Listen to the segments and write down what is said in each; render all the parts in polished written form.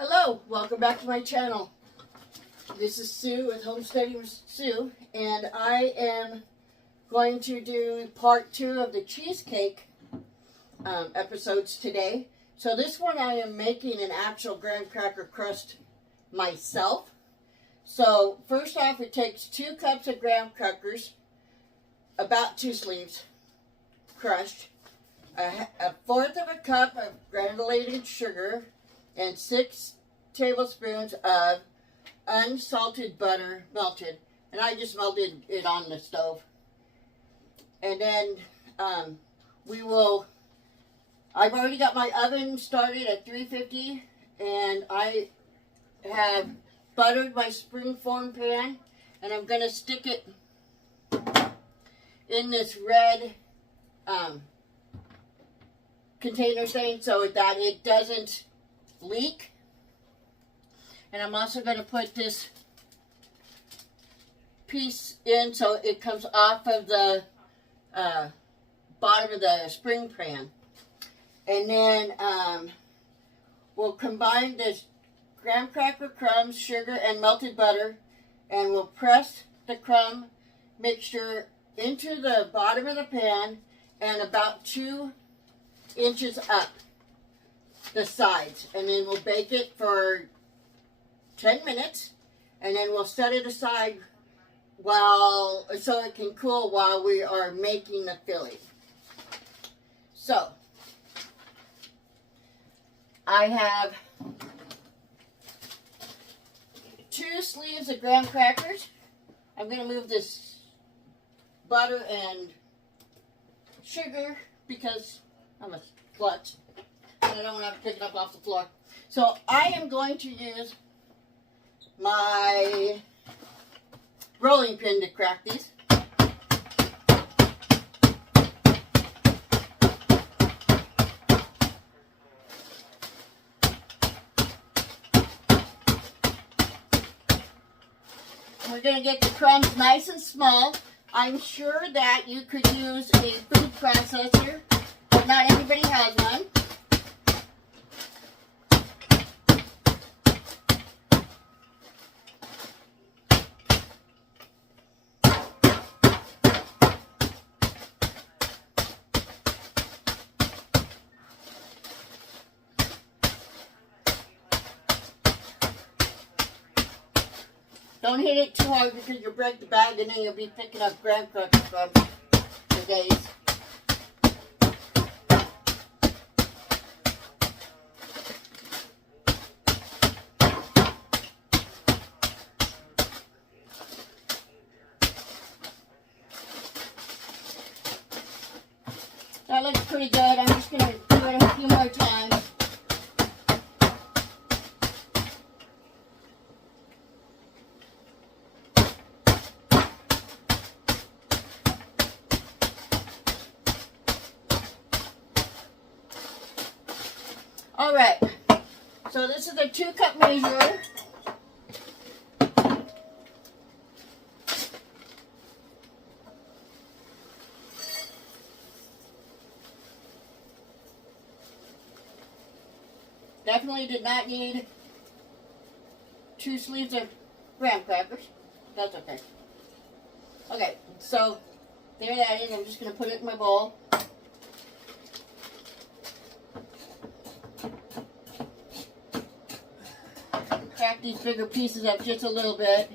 Hello, welcome back to my channel. This is Sue with Homesteading with Sue, and I am going to do part 2 of the cheesecake episodes today. So this one I am making an actual graham cracker crust myself. So first off, it takes 2 cups of graham crackers, about 2 sleeves crushed, a fourth of a cup of granulated sugar, and 6 tablespoons of unsalted butter melted. And I just melted it on the stove. And then I've already got my oven started at 350, and I have buttered my springform pan, and I'm going to stick it in this red container thing so that it doesn't leak. And I'm also going to put this piece in so it comes off of the bottom of the spring pan. And then we'll combine this graham cracker crumbs, sugar, and melted butter, and we'll press the crumb mixture into the bottom of the pan and about 2 inches up the sides, and then we'll bake it for 10 minutes, and then we'll set it aside so it can cool while we are making the filling. So I have 2 sleeves of graham crackers. I'm going to move this butter and sugar because I'm a klutz. I don't want to have to pick it up off the floor. So I am going to use my rolling pin to crack these. We're going to get the crumbs nice and small. I'm sure that you could use a food processor, but not everybody has one. Don't hit it too hard because you'll break the bag, and then you'll be picking up graham cracker crumbs for days. That looks pretty good. I'm just going to do it a few more times. Alright, so this is a 2-cup measure. Definitely did not need 2 sleeves of graham crackers. That's okay. Okay, so there that is. I'm just going to put it in my bowl. Crack these bigger pieces up just a little bit.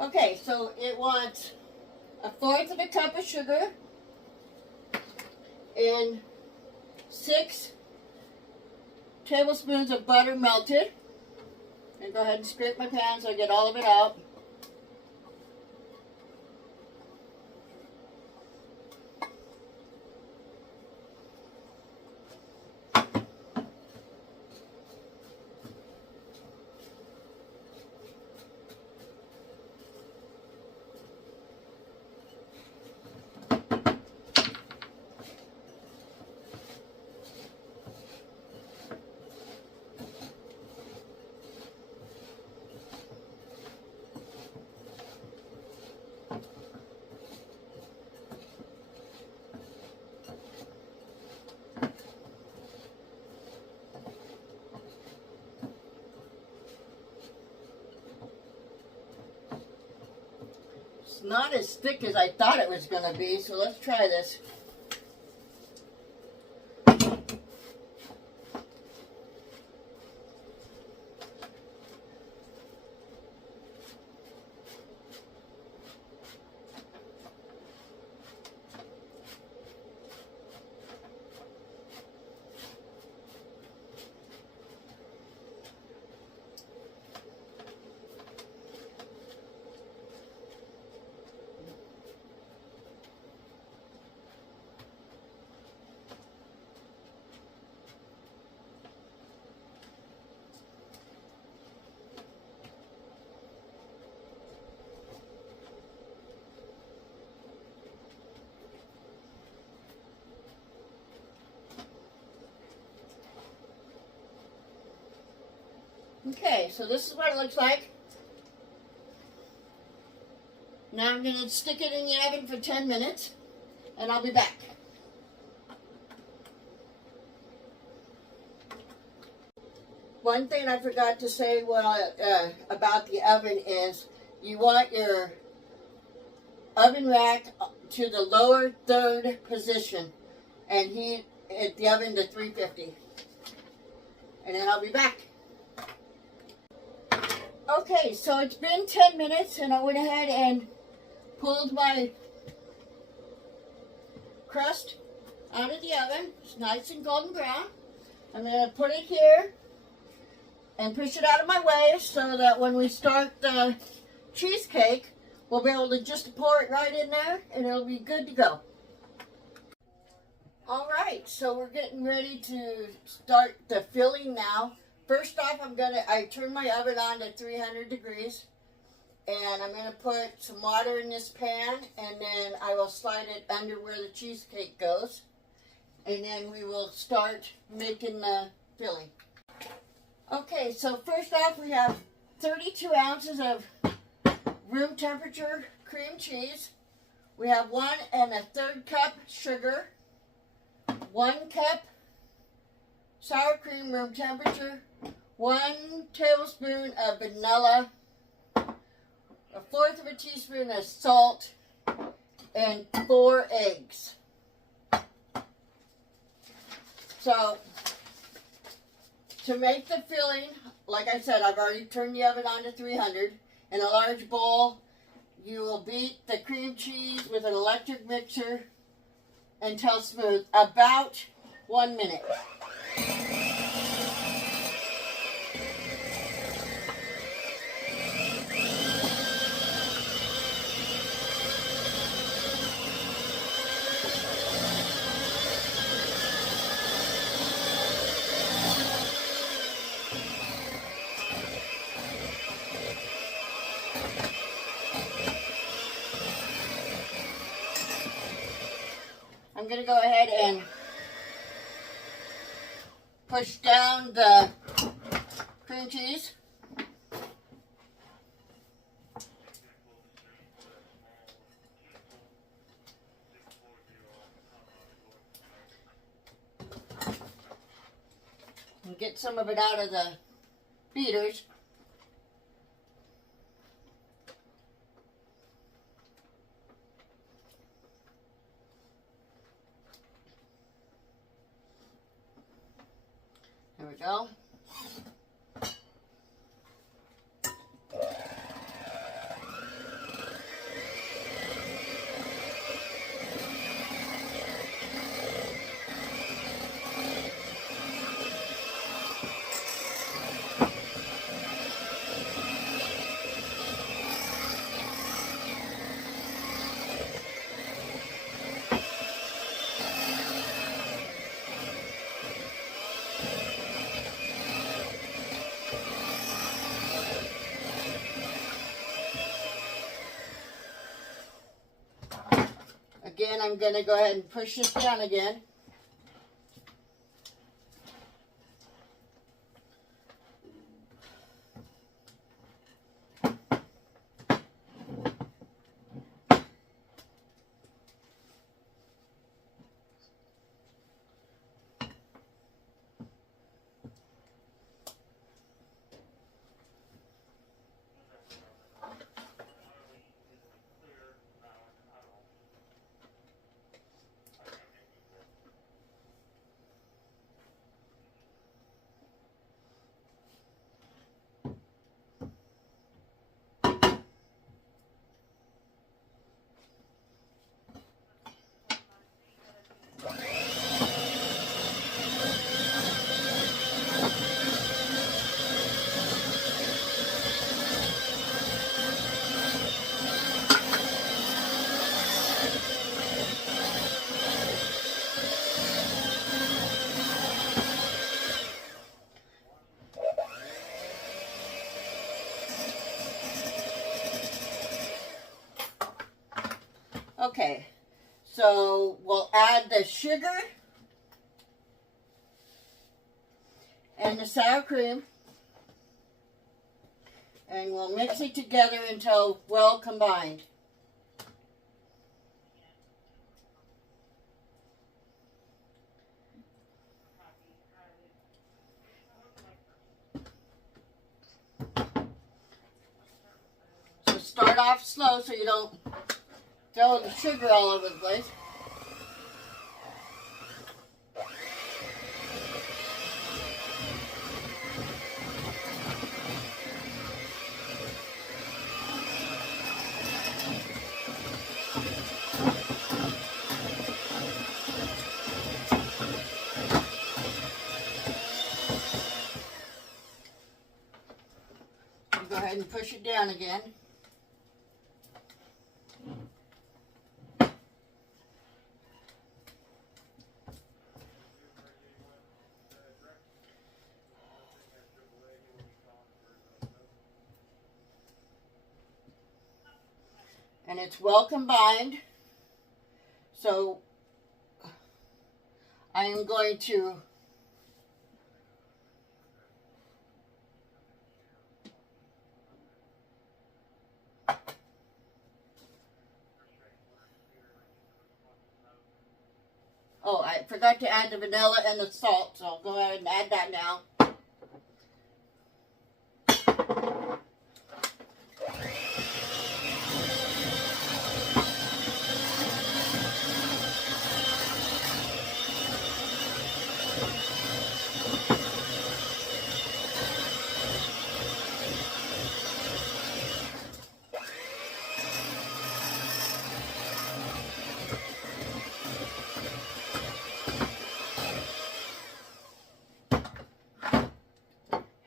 Okay, so it wants a fourth of a cup of sugar and 6 tablespoons of butter melted. And go ahead and scrape my pan so I get all of it out. It's not as thick as I thought it was going to be, so let's try this. Okay, so this is what it looks like. Now I'm going to stick it in the oven for 10 minutes, and I'll be back. One thing I forgot to say about the oven is you want your oven rack to the lower third position and heat the oven to 350. And then I'll be back. Okay, so it's been 10 minutes and I went ahead and pulled my crust out of the oven. It's nice and golden brown. I'm going to put it here and push it out of my way so that when we start the cheesecake, we'll be able to just pour it right in there and it'll be good to go. All right, so we're getting ready to start the filling now. First off, I turn my oven on to 300 degrees, and I'm going to put some water in this pan, and then I will slide it under where the cheesecake goes, and then we will start making the filling. Okay, so first off, we have 32 ounces of room temperature cream cheese. We have 1 1/3 cup sugar, 1 cup sour cream room temperature, 1 tablespoon of vanilla, 1/4 of a teaspoon of salt, and 4 eggs. So, to make the filling, like I said, I've already turned the oven on to 300. In a large bowl, you will beat the cream cheese with an electric mixer until smooth, about 1 minute. I'm going to go ahead and push down the cream cheese. And get some of it out of the beaters. There we go. Again, I'm going to go ahead and push this down again. Okay, so we'll add the sugar and the sour cream, and we'll mix it together until well combined. So start off slow so you don't throw the sugar all over the place. Go ahead and push it down again. And it's well combined. So I am going to I forgot to add the vanilla and the salt, so I'll go ahead and add that now.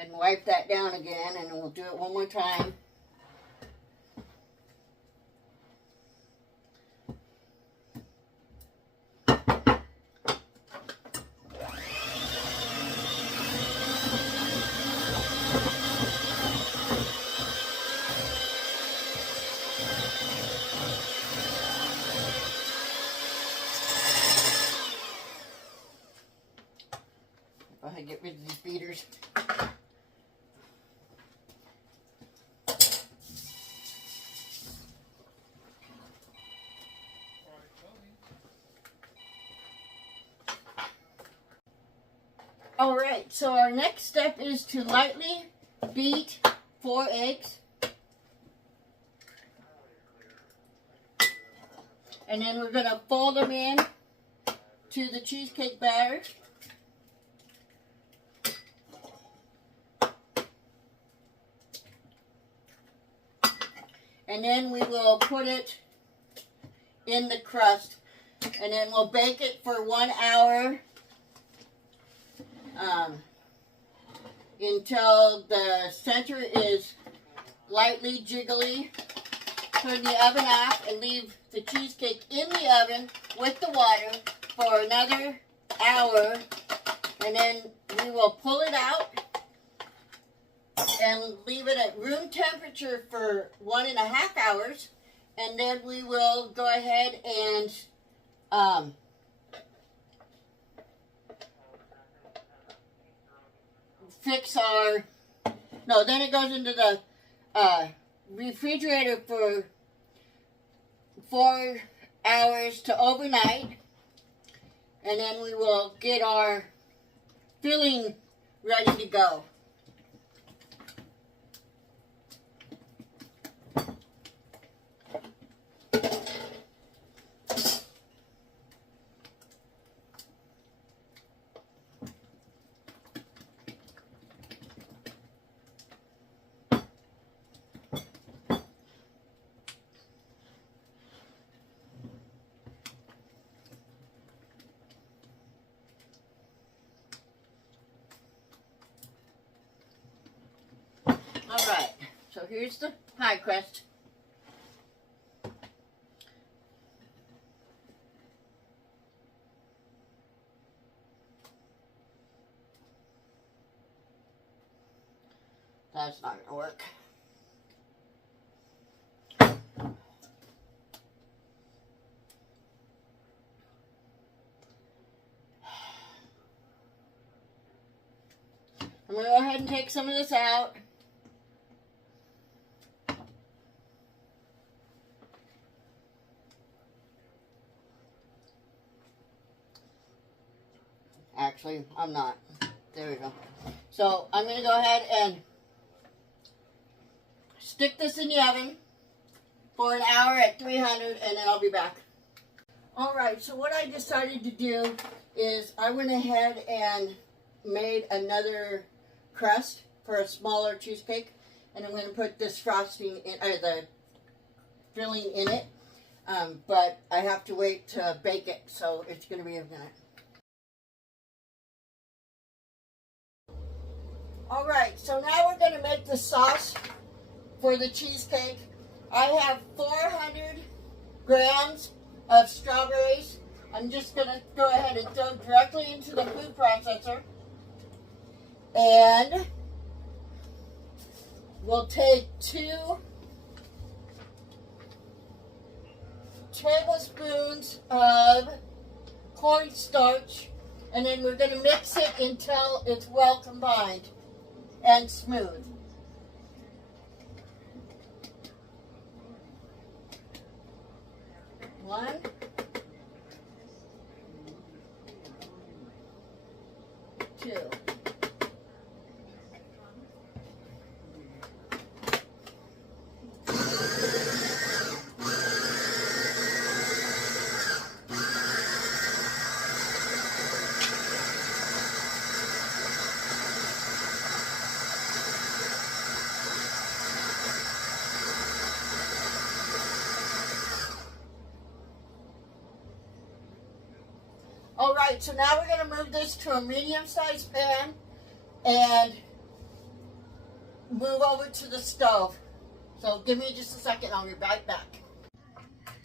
And wipe that down again, and we'll do it one more time. Go ahead and get rid of these beaters. Alright, so our next step is to lightly beat 4 eggs. And then we're going to fold them in to the cheesecake batter. And then we will put it in the crust. And then we'll bake it for 1 hour. Until the center is lightly jiggly. Turn the oven off and leave the cheesecake in the oven with the water for another hour. And then we will pull it out and leave it at room temperature for 1.5 hours. And then we will go ahead and fix our, no, then it goes into the refrigerator for 4 hours to overnight. And then we will get our filling ready to go. Alright, so here's the pie crust. That's not going to work. going to go ahead and take some of this out. Actually, I'm not. There we go. So I'm going to go ahead and stick this in the oven for an hour at 300, and then I'll be back. Alright, so what I decided to do is I went ahead and made another crust for a smaller cheesecake, and I'm going to put this frosting in, the filling in it, but I have to wait to bake it, so it's going to be a minute. Alright, so now we're going to make the sauce for the cheesecake. I have 400 grams of strawberries. I'm just going to go ahead and throw directly into the food processor. And we'll take 2 tablespoons of cornstarch, and then we're going to mix it until it's well combined and smooth. One, two. Alright, so now we're going to move this to a medium-sized pan and move over to the stove. So give me just a second, I'll be right back.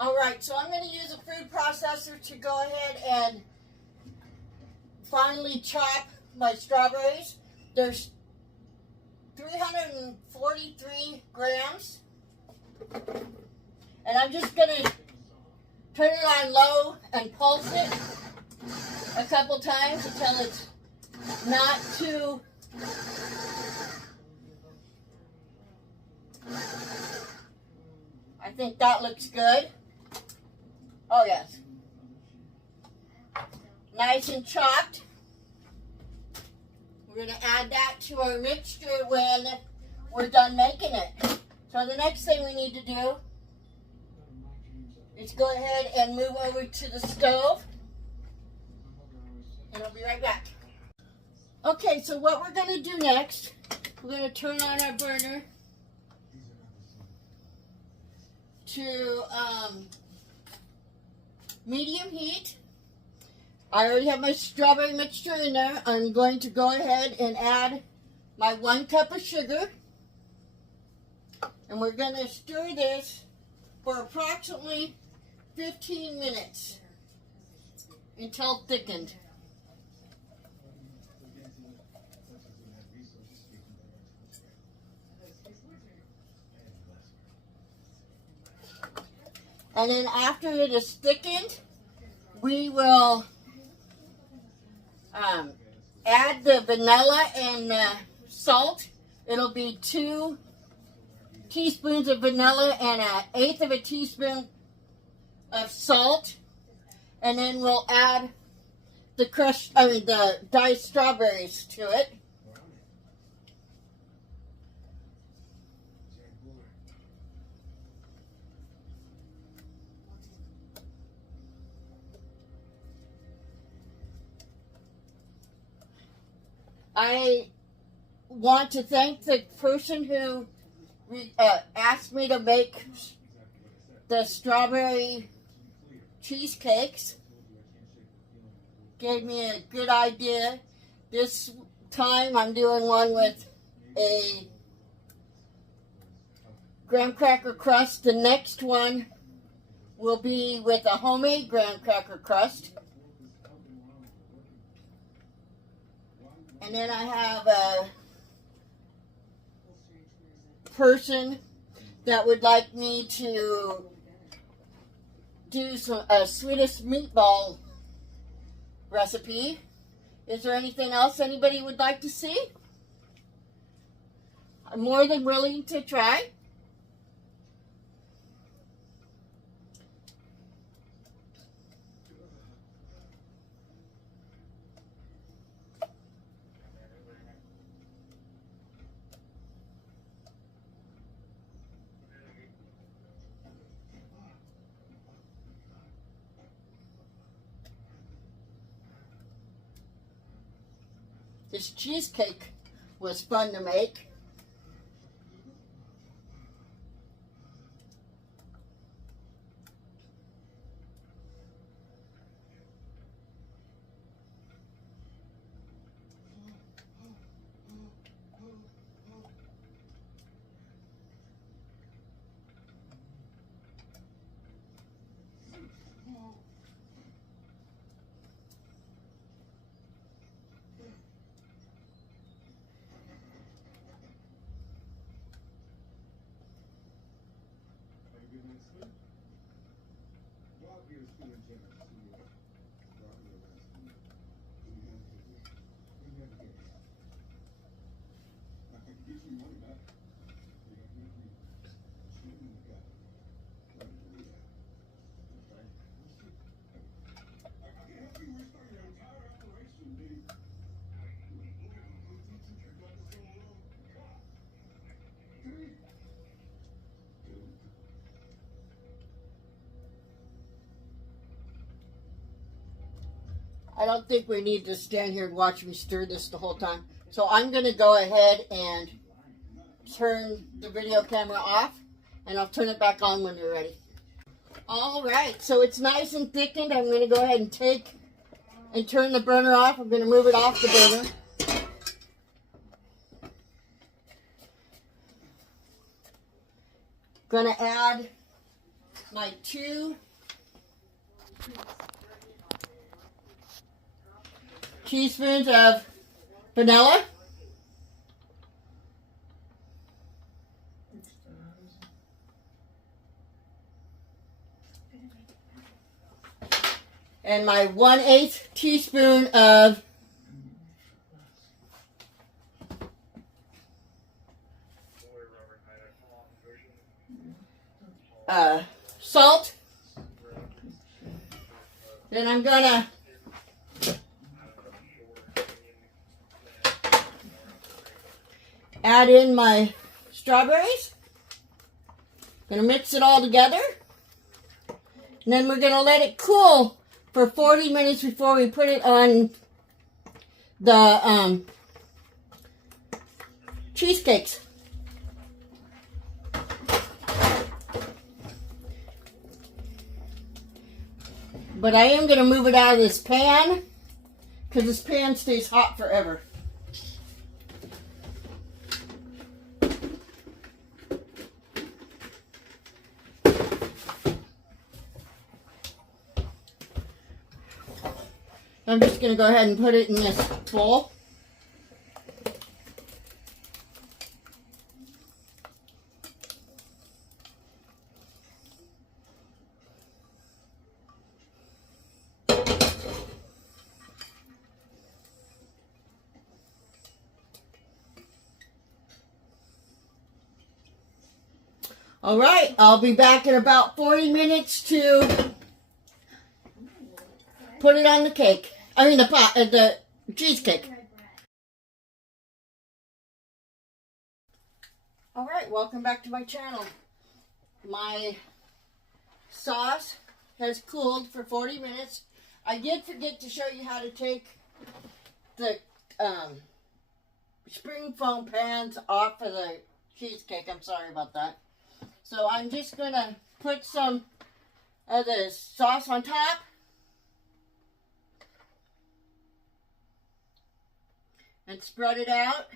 Alright, so I'm going to use a food processor to go ahead and finely chop my strawberries. There's 343 grams. And I'm just going to turn it on low and pulse it a couple times until it's not too I think that looks good. Oh yes. Nice and chopped. We're going to add that to our mixture when we're done making it. So the next thing we need to do is go ahead and move over to the stove. And I'll be right back. Okay, so what we're going to do next, we're going to turn on our burner to medium heat. I already have my strawberry mixture in there. I'm going to go ahead and add my 1 cup of sugar. And we're going to stir this for approximately 15 minutes until thickened. And then after it is thickened, we will add the vanilla and salt. It'll be 2 teaspoons of vanilla and 1/8 of a teaspoon of salt. And then we'll add the diced strawberries to it. I want to thank the person who asked me to make the strawberry cheesecakes. Gave me a good idea. This time I'm doing one with a graham cracker crust. The next one will be with a homemade graham cracker crust. And then I have a person that would like me to do a Swedish meatball recipe. Is there anything else anybody would like to see? I'm more than willing to try. This cheesecake was fun to make. I don't think we need to stand here and watch me stir this the whole time. So I'm going to go ahead and turn the video camera off, and I'll turn it back on when you're ready. All right, so it's nice and thickened. I'm going to go ahead and take and turn the burner off. I'm going to move it off the burner. Going to add my 2 teaspoons of vanilla. And my 1/8 teaspoon of salt. Then I'm gonna add in my strawberries. Gonna mix it all together. And then we're gonna let it cool for 40 minutes before we put it on the cheesecakes. But I am going to move it out of this pan because this pan stays hot forever. I'm just going to go ahead and put it in this bowl. All right, I'll be back in about 40 minutes to put it on the cake. I mean the cheesecake. All right, welcome back to my channel. My sauce has cooled for 40 minutes. I did forget to show you how to take the spring foam pans off of the cheesecake. I'm sorry about that. So I'm just going to put some of the sauce on top. And spread it out.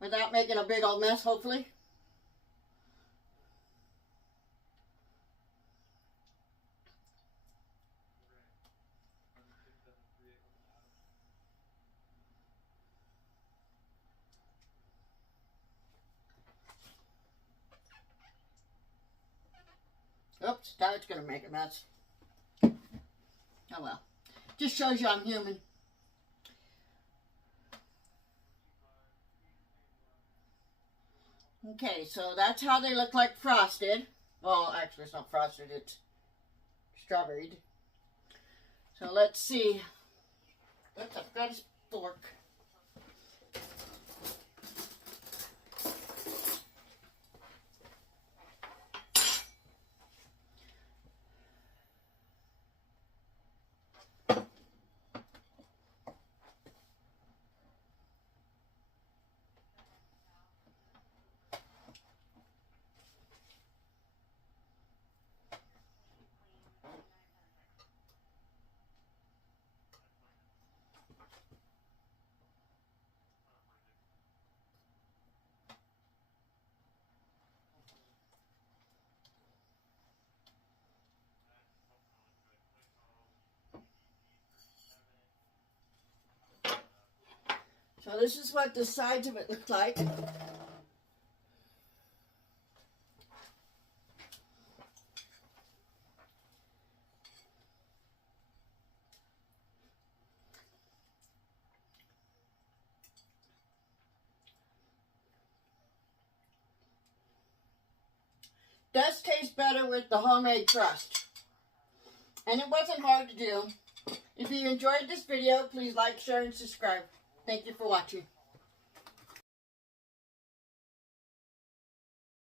Without making a big old mess, hopefully. Oops, now it's going to make a mess. Oh well. Just shows you I'm human. Okay, so that's how they look like frosted. Well, actually it's not frosted, it's strawberried. So let's see. Oops, I've got a fork. So this is what the sides of it look like. Does taste better with the homemade crust. And it wasn't hard to do. If you enjoyed this video, please like, share, and subscribe. Thank you for watching.